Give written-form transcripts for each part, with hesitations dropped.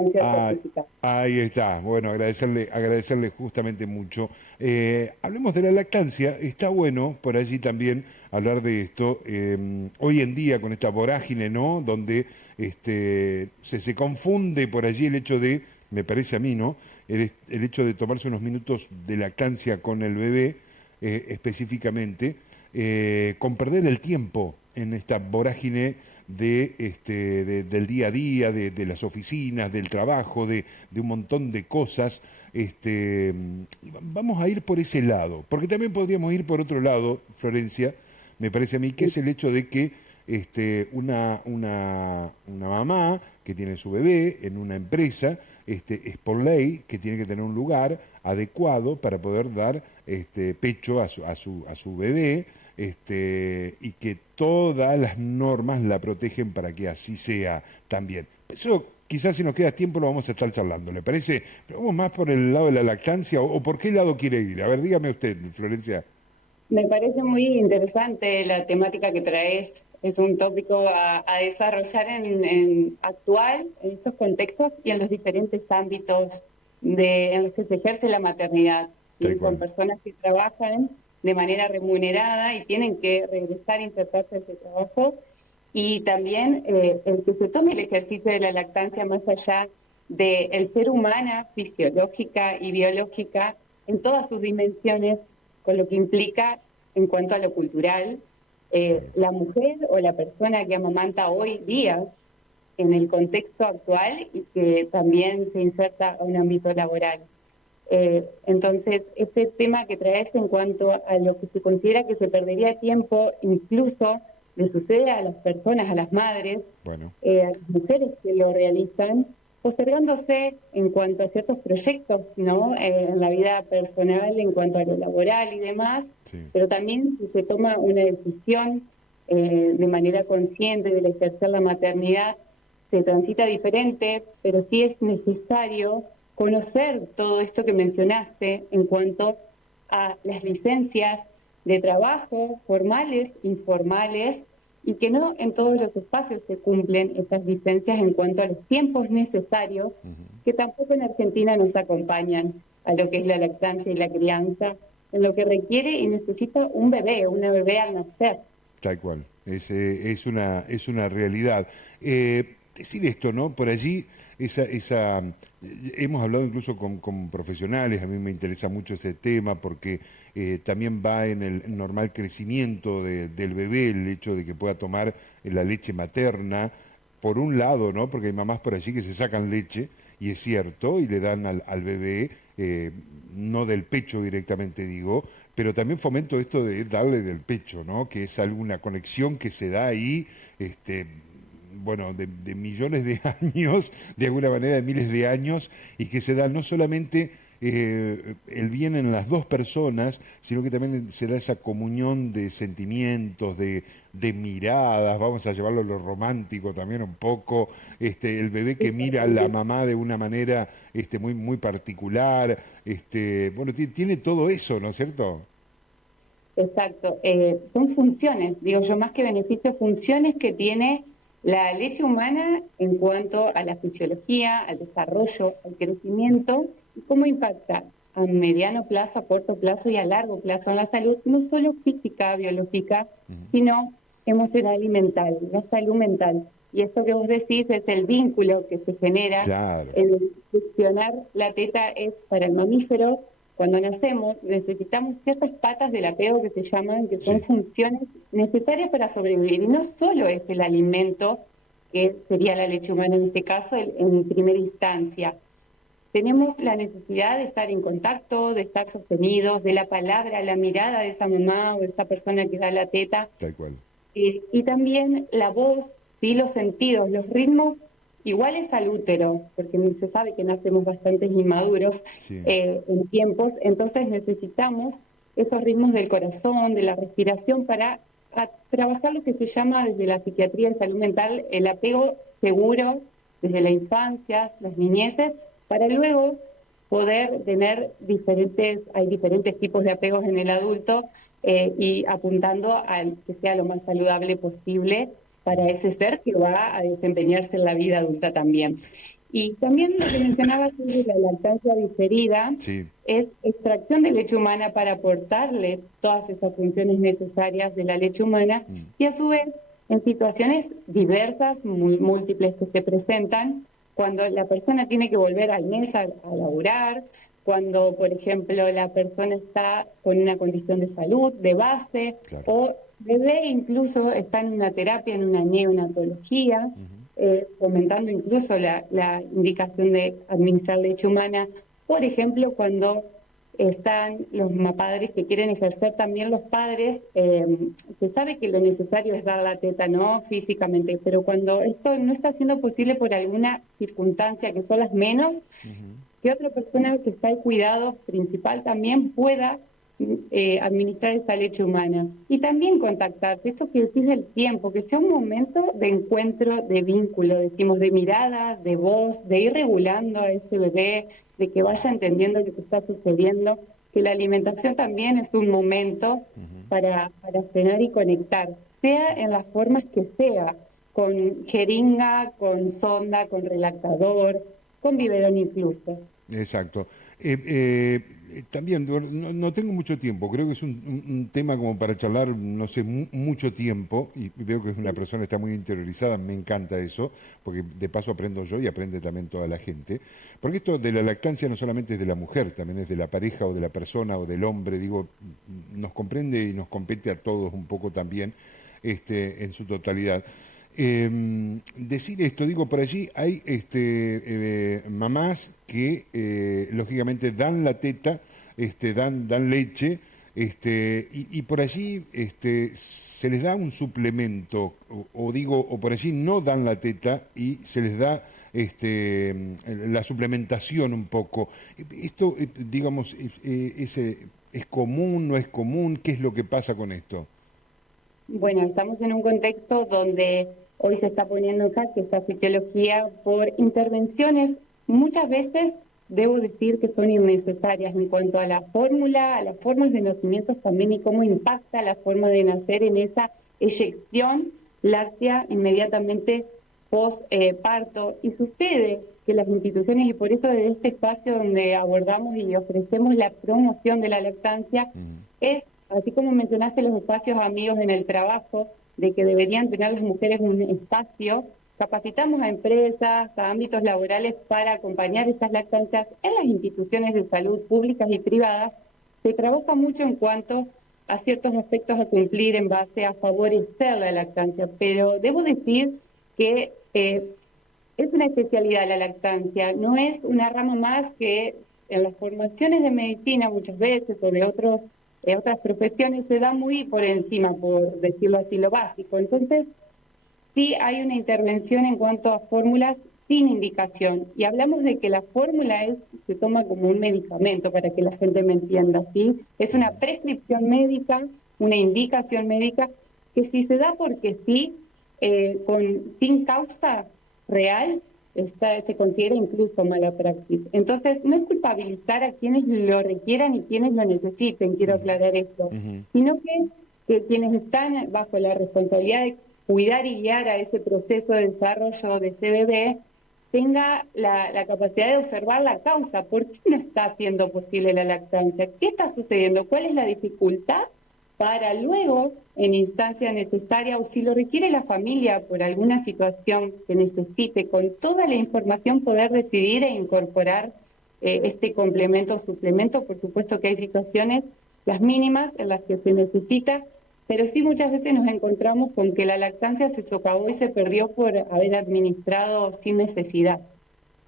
lactancia Ah, certificada. ahí está. Bueno, agradecerle justamente mucho. Hablemos de la lactancia. Está bueno por allí también hablar de esto. Hoy en día con esta vorágine, ¿no? Donde se confunde por allí el hecho de, me parece a mí, ¿no? El hecho de tomarse unos minutos de lactancia con el bebé, específicamente, con perder el tiempo en esta vorágine del día a día, de las oficinas, del trabajo, de un montón de cosas. Vamos a ir por ese lado, porque también podríamos ir por otro lado, Florencia, me parece a mí, que es el hecho de que una mamá que tiene su bebé en una empresa, es por ley que tiene que tener un lugar adecuado para poder dar pecho a su bebé, y que todas las normas la protegen para que así sea también. Eso quizás si nos queda tiempo lo vamos a estar charlando, ¿le parece? Pero vamos más por el lado de la lactancia o por qué lado quiere ir. A ver, dígame usted, Florencia. Me parece muy interesante la temática que traes. Es un tópico a desarrollar en actual, en estos contextos y en los diferentes ámbitos en los que se ejerce la maternidad, Tal ¿sí? Con cual. personas que trabajan de manera remunerada y tienen que regresar a insertarse a ese trabajo. Y también el que se tome el ejercicio de la lactancia más allá del ser humana, fisiológica y biológica, en todas sus dimensiones, con lo que implica en cuanto a lo cultural, Claro. la mujer o la persona que amamanta hoy día en el contexto actual y que también se inserta a un ámbito laboral. Entonces, este tema que traes en cuanto a lo que se considera que se perdería tiempo, incluso le sucede a las personas, a las madres, Bueno, a las mujeres que lo realizan, postergándose en cuanto a ciertos proyectos, ¿no? En la vida personal, en cuanto a lo laboral y demás, sí, pero también si se toma una decisión de manera consciente de ejercer la maternidad, se transita diferente, pero sí es necesario conocer todo esto que mencionaste en cuanto a las licencias de trabajo formales, informales, y que no en todos los espacios se cumplen estas licencias en cuanto a los tiempos necesarios, que tampoco en Argentina nos acompañan a lo que es la lactancia y la crianza, en lo que requiere y necesita un bebé, una bebé al nacer. tal cual. Es una realidad. Decir esto, ¿no? Por allí, hemos hablado incluso con profesionales, a mí me interesa mucho este tema porque también va en el normal crecimiento del bebé, el hecho de que pueda tomar la leche materna, por un lado, ¿no? Porque hay mamás por allí que se sacan leche, y es cierto, y le dan al bebé, no del pecho directamente digo, pero también fomento esto de darle del pecho, ¿no? Que es alguna conexión que se da ahí, este, bueno, de millones de años, de alguna manera de miles de años, y que se da no solamente el bien en las dos personas, sino que también se da esa comunión de sentimientos, de miradas, vamos a llevarlo a lo romántico también un poco, el bebé que mira a la mamá de una manera muy, muy particular, bueno, tiene todo eso, ¿no es cierto? Exacto, son funciones, digo yo, más que beneficios, funciones que tiene la leche humana en cuanto a la fisiología, al desarrollo, al crecimiento, y cómo impacta a mediano plazo, a corto plazo y a largo plazo en la salud, no solo física, biológica, sino emocional y mental, la salud mental. Y esto que vos decís es el vínculo que se genera Claro. en el funcionar la teta es para el mamífero. Cuando nacemos necesitamos ciertas patas del apego que se llaman, que son Sí, funciones necesarias para sobrevivir. Y no solo es el alimento, que sería la leche humana en este caso, en primera instancia. Tenemos la necesidad de estar en contacto, de estar sostenidos, de la palabra, la mirada de esa mamá o de esa persona que da la teta, tal cual. y también la voz, ¿sí? Los sentidos, los ritmos iguales al útero, porque se sabe que nacemos bastante inmaduros Sí. en tiempos, entonces necesitamos esos ritmos del corazón, de la respiración, para trabajar lo que se llama desde la psiquiatría de salud mental el apego seguro desde la infancia, las niñeces, para luego poder tener hay diferentes tipos de apegos en el adulto, y apuntando a que sea lo más saludable posible para ese ser que va a desempeñarse en la vida adulta también. Y también lo que mencionaba sobre la lactancia diferida Sí, es extracción de leche humana para aportarle todas esas funciones necesarias de la leche humana mm, y a su vez en situaciones diversas, múltiples que se presentan, cuando la persona tiene que volver al mes a laburar, cuando, por ejemplo, la persona está con una condición de salud de base claro. o bebé incluso está en una terapia, en una neonatología, fomentando incluso la indicación de administrar leche humana. Por ejemplo, cuando están los padres que quieren ejercer también los padres, se sabe que lo necesario es dar la teta, ¿no? Físicamente, pero cuando esto no está siendo posible por alguna circunstancia que son las menos, Ujú. que otra persona que está al cuidado principal también pueda administrar esa leche humana. Y también contactarse, esto que decís del tiempo, que sea un momento de encuentro, de vínculo, decimos, de mirada, de voz, de ir regulando a ese bebé, de que vaya entendiendo lo que está sucediendo, que la alimentación también es un momento para frenar y conectar, sea en las formas que sea, con jeringa, con sonda, con relactador, con biberón incluso. Exacto. También no tengo mucho tiempo, creo que es un tema como para charlar, no sé, mucho tiempo, y veo que es una persona que está muy interiorizada, me encanta eso, porque de paso aprendo yo y aprende también toda la gente, porque esto de la lactancia no solamente es de la mujer, también es de la pareja o de la persona o del hombre, digo, nos comprende y nos compete a todos un poco también, en su totalidad. Decir esto, digo, por allí hay mamás que lógicamente dan la teta, dan leche, y por allí se les da un suplemento, o digo, o por allí no dan la teta y se les da la suplementación un poco. Esto, digamos, es común, no es común, ¿qué es lo que pasa con esto? Bueno, estamos en un contexto donde hoy se está poniendo en jaque esta fisiología por intervenciones, muchas veces debo decir que son innecesarias en cuanto a la fórmula, a las formas de nacimientos también y cómo impacta la forma de nacer en esa eyección láctea inmediatamente post parto. Y sucede que las instituciones, y por eso desde este espacio donde abordamos y ofrecemos la promoción de la lactancia, Mm, es, así como mencionaste los espacios amigos en el trabajo, de que deberían tener las mujeres un espacio, capacitamos a empresas, a ámbitos laborales para acompañar estas lactancias en las instituciones de salud públicas y privadas. Se trabaja mucho en cuanto a ciertos aspectos a cumplir en base a favorecer la lactancia, pero debo decir que es una especialidad la lactancia, no es una rama más que en las formaciones de medicina muchas veces o de otras profesiones se da muy por encima, por decirlo así, lo básico. Entonces, sí hay una intervención en cuanto a fórmulas sin indicación. Y hablamos de que la fórmula se toma como un medicamento, para que la gente me entienda, ¿sí? Es una prescripción médica, una indicación médica, que si se da porque sí, sin causa real, se considera incluso mala praxis. Entonces, no es culpabilizar a quienes lo requieran y quienes lo necesiten, quiero ujú, aclarar esto, ujú. sino que quienes están bajo la responsabilidad de cuidar y guiar a ese proceso de desarrollo de ese bebé, tenga la capacidad de observar la causa. ¿Por qué no está siendo posible la lactancia? ¿Qué está sucediendo? ¿Cuál es la dificultad? Para luego, en instancia necesaria, o si lo requiere la familia por alguna situación que necesite, con toda la información poder decidir e incorporar este complemento o suplemento. Por supuesto que hay situaciones, las mínimas, en las que se necesita, pero sí muchas veces nos encontramos con que la lactancia se socavó y se perdió por haber administrado sin necesidad,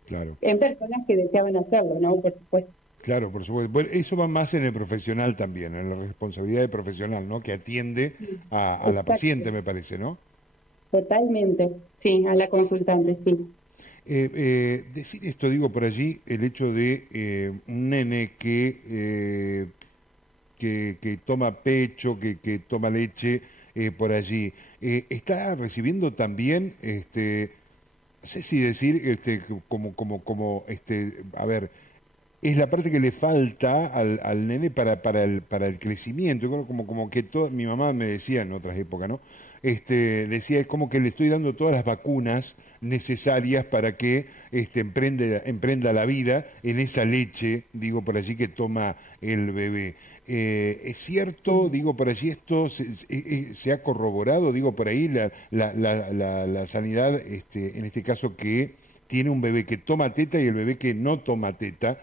Claro. en personas que deseaban hacerlo, ¿no? Por supuesto. Claro, por supuesto. Bueno, eso va más en el profesional también, en la responsabilidad del profesional, ¿no? Que atiende a la Exacto, paciente, me parece, ¿no? totalmente, sí, a la consultante, sí. Decir esto, digo por allí, el hecho de un nene que toma pecho, que toma leche por allí, está recibiendo también, no sé si decir, a ver, es la parte que le falta al nene para el crecimiento. Como que todo, mi mamá me decía en otras épocas, ¿no? decía, es como que le estoy dando todas las vacunas necesarias para que emprenda la vida en esa leche, digo por allí, que toma el bebé. ¿Es cierto, digo por allí, esto se ha corroborado, digo por ahí, la sanidad, en este caso que tiene un bebé que toma teta y el bebé que no toma teta,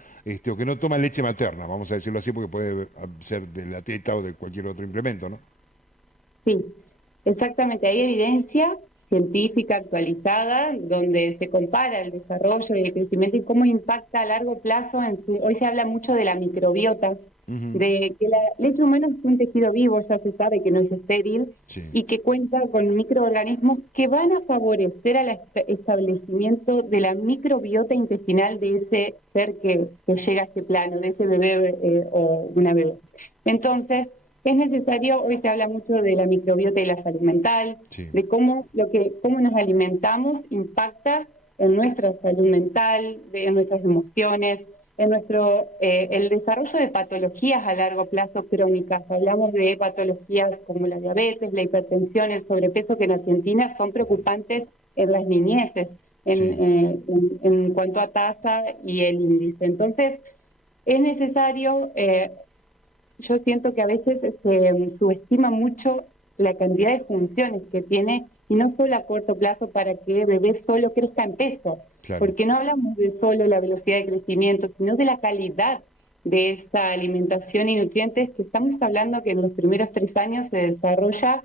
o que no toma leche materna, vamos a decirlo así, porque puede ser de la teta o de cualquier otro implemento, ¿no? Sí, exactamente. Hay evidencia científica actualizada donde se compara el desarrollo y el crecimiento y cómo impacta a largo plazo hoy se habla mucho de la microbiota, Ujú. de que la leche humana es un tejido vivo, ya se sabe que no es estéril Sí, y que cuenta con microorganismos que van a favorecer al establecimiento de la microbiota intestinal de ese ser que llega a este plano, de ese bebé o una bebé. Entonces, es necesario, hoy se habla mucho de la microbiota y la salud mental, sí, de cómo nos alimentamos impacta en nuestra salud mental, en nuestras emociones, en el desarrollo de patologías a largo plazo crónicas. Hablamos de patologías como la diabetes, la hipertensión, el sobrepeso, que en Argentina son preocupantes en las niñeces sí, en cuanto a tasa y el índice. Entonces, es necesario yo siento que a veces se subestima mucho la cantidad de funciones que tiene, y no solo a corto plazo para que el bebé solo crezca en peso, claro. porque no hablamos de solo la velocidad de crecimiento, sino de la calidad de esta alimentación y nutrientes, que estamos hablando que en los primeros 3 años se desarrolla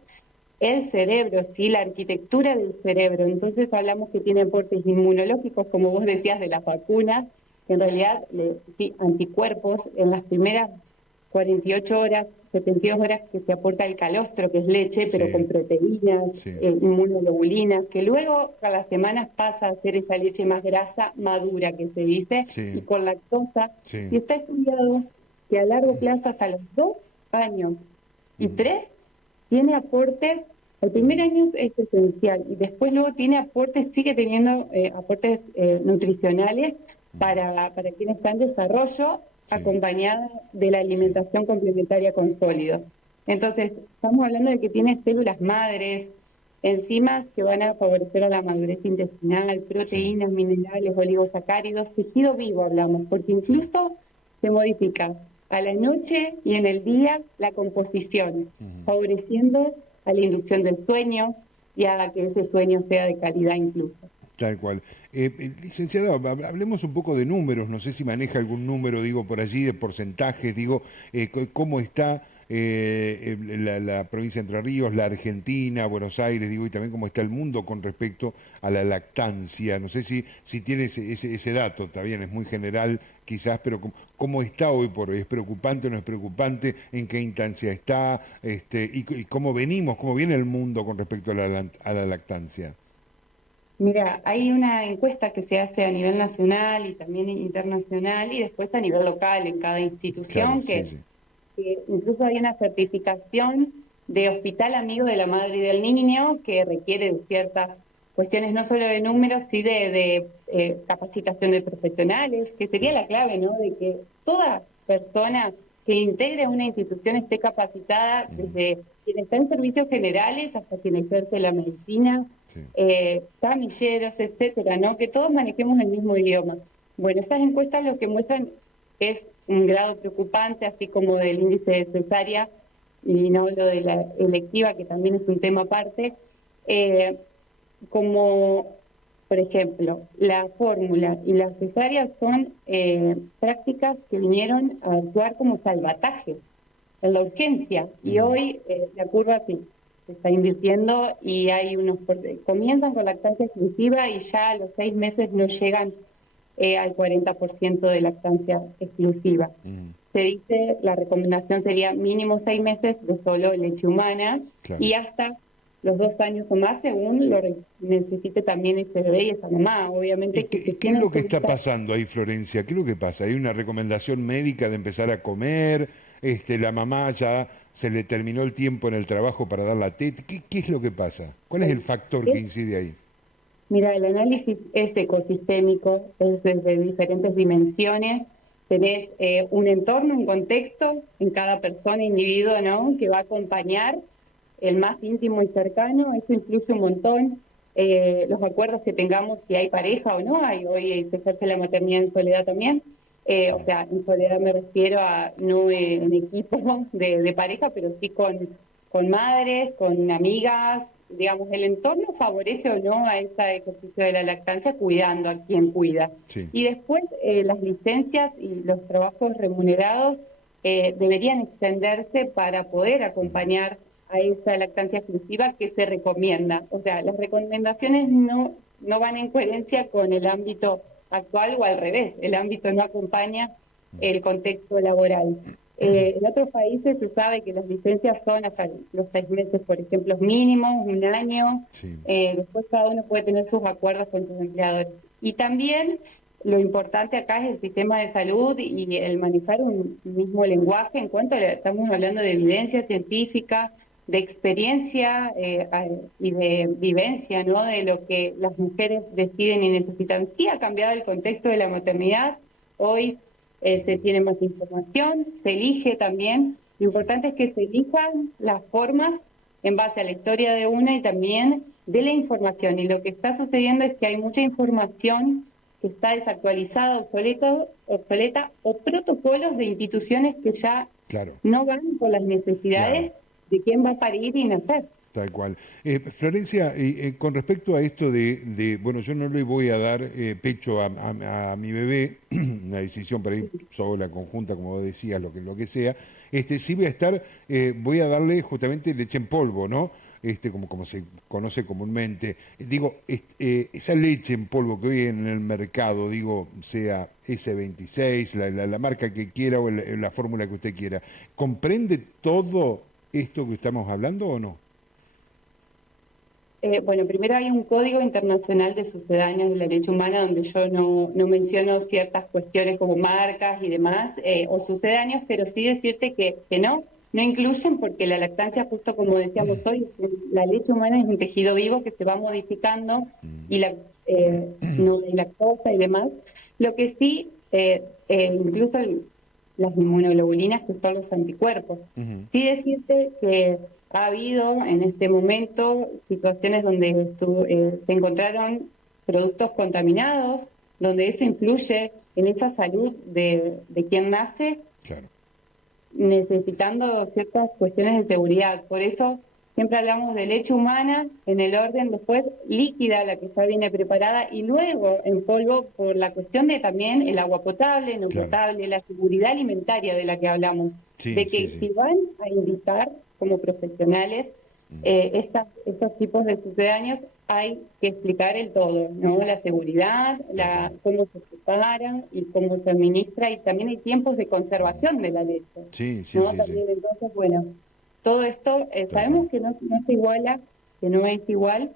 el cerebro, ¿sí? La arquitectura del cerebro. Entonces hablamos que tiene aportes inmunológicos, como vos decías, de las vacunas, en realidad, sí, anticuerpos en las primeras 48 horas, 72 horas que se aporta el calostro, que es leche, pero con Sí, proteínas, sí, inmunoglobulinas, que luego a las semanas pasa a ser esa leche más grasa, madura, que se dice, y sí, con lactosa. sí. Y está estudiado que a largo plazo, hasta los 2 años y Ujú, 3, tiene aportes. El primer ujú, año es esencial y después luego tiene aportes, sigue teniendo aportes nutricionales ujú. para quien está en desarrollo, Sí, acompañada de la sí, alimentación complementaria con sólidos. Entonces, estamos hablando de que tiene células madres, enzimas que van a favorecer a la madurez intestinal, sí, proteínas, minerales, oligosacáridos, tejido vivo hablamos, porque sí. incluso se modifica a la noche y en el día la composición, Ujú. favoreciendo a la inducción del sueño y a que ese sueño sea de calidad incluso. Tal cual. Licenciada, hablemos un poco de números, no sé si maneja algún número, digo, por allí, de porcentajes, digo, cómo está la provincia de Entre Ríos, la Argentina, Buenos Aires, digo, y también cómo está el mundo con respecto a la lactancia. No sé si tiene ese dato, está bien, es muy general quizás, pero cómo está hoy por hoy. ¿Es preocupante o no es preocupante? ¿En qué instancia está? Y cómo venimos, cómo viene el mundo con respecto a la lactancia. Mira, hay una encuesta que se hace a nivel nacional y también internacional y después a nivel local en cada Claro, institución sí, sí. que incluso hay una certificación de hospital amigo de la madre y del niño que requiere de ciertas cuestiones, no solo de números, sí de capacitación de profesionales, que sería Sí. la clave, ¿no? De que toda persona que integre una institución esté capacitada, Ujú. desde quien está en servicios generales hasta quien ejerce la medicina, Sí, camilleros, etcétera, ¿no? Que todos manejemos el mismo idioma. Bueno, estas encuestas lo que muestran es un grado preocupante, así como del índice de cesárea, y no lo de la electiva, que también es un tema aparte, eh, como, por ejemplo, la fórmula y la cesárea son prácticas que vinieron a actuar como salvataje en la urgencia, y ujú, hoy la curva sí se está invirtiendo y hay comienzan con lactancia exclusiva y ya a los 6 meses no llegan al 40% de lactancia exclusiva. ujú. Se dice, la recomendación sería mínimo 6 meses de solo leche humana Claro. y hasta los 2 años o más, según lo necesite también ese bebé y esa mamá. ¿Y Obviamente que si qué es tienen lo que que está buscar. pasando ahí, Florencia? ¿Qué es lo que pasa? ¿Hay una recomendación médica de empezar a comer? La mamá ya se le terminó el tiempo en el trabajo para dar la teta. ¿Qué es lo que pasa? ¿Cuál es el factor que Es incide ahí? Mira, el análisis es ecosistémico, es desde diferentes dimensiones. Tenés un entorno, un contexto en cada persona, individuo, ¿no? Que va a acompañar. el más íntimo y cercano, eso influye un montón. Los acuerdos que tengamos, si hay pareja o no hay, hoy se ejerce la maternidad en soledad también. O sea, en soledad me refiero a no en equipo de pareja, pero sí con madres, con amigas, digamos, el entorno favorece o no a ese ejercicio de la lactancia, cuidando a quien cuida. Sí. Y después las licencias y los trabajos remunerados deberían extenderse para poder acompañar a esa lactancia exclusiva que se recomienda. O sea, las recomendaciones no van en coherencia con el ámbito actual o al revés, el ámbito no acompaña el contexto laboral. En otros países se sabe que las licencias son hasta los 6 meses, por ejemplo, mínimos, un año. Sí. Después cada uno puede tener sus acuerdos con sus empleadores. Y también lo importante acá es el sistema de salud y el manejar un mismo lenguaje en cuanto estamos hablando de evidencia científica, de experiencia y de vivencia, ¿no? De lo que las mujeres deciden y necesitan. Sí ha cambiado el contexto de la maternidad. Hoy se tiene más información, se elige también. Lo importante es que se elijan las formas en base a la historia de una y también de la información. Y lo que está sucediendo es que hay mucha información que está desactualizada, obsoleta o protocolos de instituciones que ya Claro. no van por las necesidades de quién va a parir y nacer. Tal cual. Florencia, con respecto a esto bueno, yo no le voy a dar pecho a mi bebé, una decisión para ir sola, conjunta, como vos decías, lo que sea, sí voy a darle justamente leche en polvo, ¿no? Como se conoce comúnmente. Digo, esa leche en polvo que hoy hay en el mercado, digo, sea S26, la marca que quiera o la fórmula que usted quiera, ¿comprende todo esto que estamos hablando o no? Bueno, primero hay un código internacional de sucedáneos de la leche humana donde yo no menciono ciertas cuestiones como marcas y demás, o sucedáneos, pero sí decirte que no incluyen porque la lactancia, justo como decíamos hoy, la leche humana es un tejido vivo que se va modificando y no hay lactosa y demás. Lo que sí, incluso las inmunoglobulinas, que son los anticuerpos. Sí decirte que ha habido en este momento situaciones donde se encontraron productos contaminados, donde eso influye en esa salud de quien nace, Claro. necesitando ciertas cuestiones de seguridad. Por eso siempre hablamos de leche humana en el orden después líquida, la que ya viene preparada, y luego en polvo por la cuestión de también el agua potable, no potable, la seguridad alimentaria de la que hablamos, de que si van a indicar como profesionales estos tipos de sucedáneos, hay que explicar el todo, ¿no? La seguridad, cómo se prepara y cómo se administra, y también hay tiempos de conservación de la leche. ¿no? También, entonces, bueno, todo esto sabemos que no se iguala, que no es igual,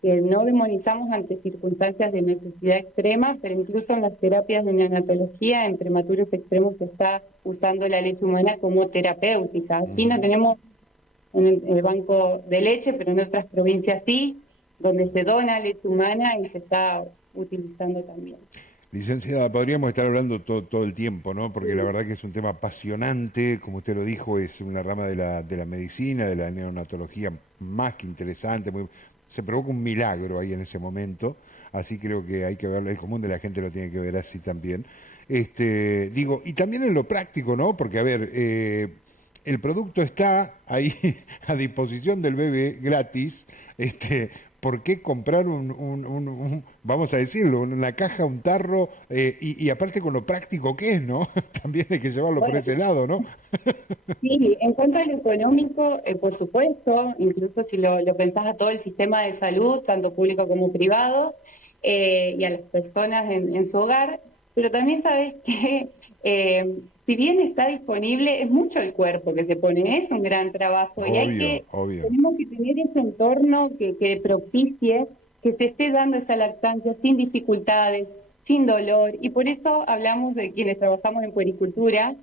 que no demonizamos ante circunstancias de necesidad extrema, pero incluso en las terapias de neonatología, en prematuros extremos, se está usando la leche humana como terapéutica. Aquí no tenemos en el banco de leche, pero en otras provincias sí, donde se dona leche humana y se está utilizando también. Licenciada, podríamos estar hablando todo el tiempo, ¿no? Porque la verdad que es un tema apasionante, como usted lo dijo, es una rama de la medicina, de la neonatología más que interesante, se provoca un milagro ahí en ese momento, así creo que hay que verlo, el común de la gente lo tiene que ver así también. Digo, y también en lo práctico, ¿no? Porque, a ver, el producto está ahí a disposición del bebé gratis, ¿por qué comprar vamos a decirlo, una caja, un tarro, y aparte con lo práctico que es, ¿no? También hay que llevarlo por ese lado, ¿no? Sí, en cuanto a lo económico, por supuesto, incluso si lo pensás a todo el sistema de salud, tanto público como privado, y a las personas en su hogar, pero también sabés que si bien está disponible, es mucho el cuerpo que se pone, es un gran trabajo y tenemos que tener ese entorno que propicie que se esté dando esa lactancia sin dificultades, sin dolor, y por eso hablamos de quienes trabajamos en puericultura,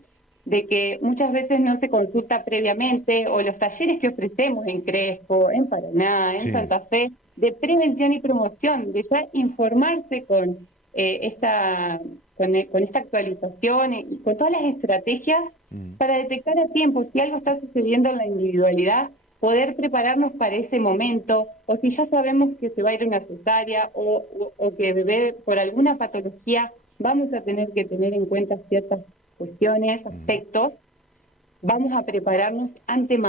de que muchas veces no se consulta previamente, o los talleres que ofrecemos en Crespo, en Paraná, en Santa Fe, de prevención y promoción, de ya informarse con esta actualización y con todas las estrategias para detectar a tiempo si algo está sucediendo en la individualidad, poder prepararnos para ese momento, o si ya sabemos que se va a ir una cesárea o que el bebé por alguna patología vamos a tener que tener en cuenta ciertas cuestiones, aspectos, vamos a prepararnos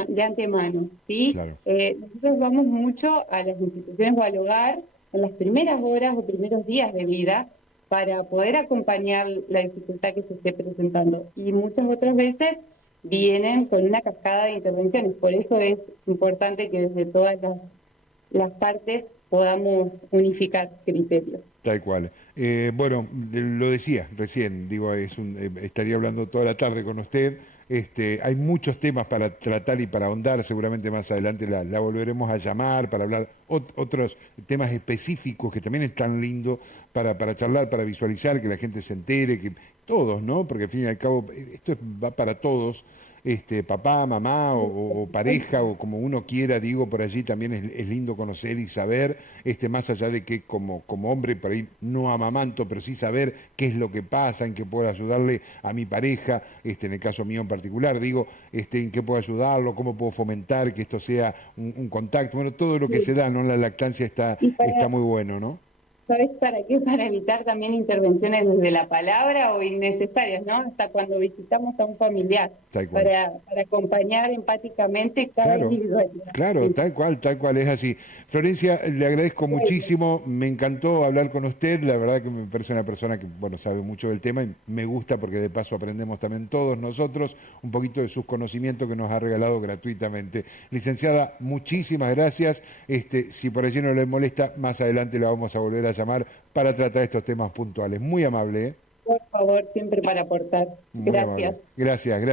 de antemano, ¿sí? Claro. Nosotros vamos mucho a las instituciones o al hogar en las primeras horas o primeros días de vida para poder acompañar la dificultad que se esté presentando. Y muchas otras veces vienen con una cascada de intervenciones. Por eso es importante que desde todas las partes podamos unificar criterios. Tal cual. Bueno, lo decía recién, digo, estaría hablando toda la tarde con usted. Hay muchos temas para tratar y para ahondar, seguramente más adelante la volveremos a llamar para hablar otros temas específicos que también es tan lindo para charlar, para visualizar, que la gente se entere, que todos, ¿no? Porque al fin y al cabo esto va para todos, papá, mamá o pareja o como uno quiera, digo, por allí también es lindo conocer y saber, más allá de que como hombre por ahí no amamanto, pero sí saber qué es lo que pasa, en qué puedo ayudarle a mi pareja, en el caso mío en particular, digo, en qué puedo ayudarlo, cómo puedo fomentar que esto sea un contacto, bueno, todo lo que se da, ¿no? La lactancia Y está muy bueno, ¿no? ¿sabes para qué? Para evitar también intervenciones desde la palabra o innecesarias, ¿no? Hasta cuando visitamos a un familiar, Tal cual. para acompañar empáticamente cada Claro, individualidad. claro, Sí. tal cual es así. Florencia, le agradezco Bueno, muchísimo, me encantó hablar con usted, la verdad que me parece una persona que, bueno, sabe mucho del tema y me gusta porque de paso aprendemos también todos nosotros un poquito de sus conocimientos que nos ha regalado gratuitamente. Licenciada, muchísimas gracias. Si por allí no le molesta, más adelante la vamos a volver a llamar para tratar estos temas puntuales. Muy amable, ¿eh? por favor, siempre para aportar. Muy Gracias. amable. Gracias, gracias.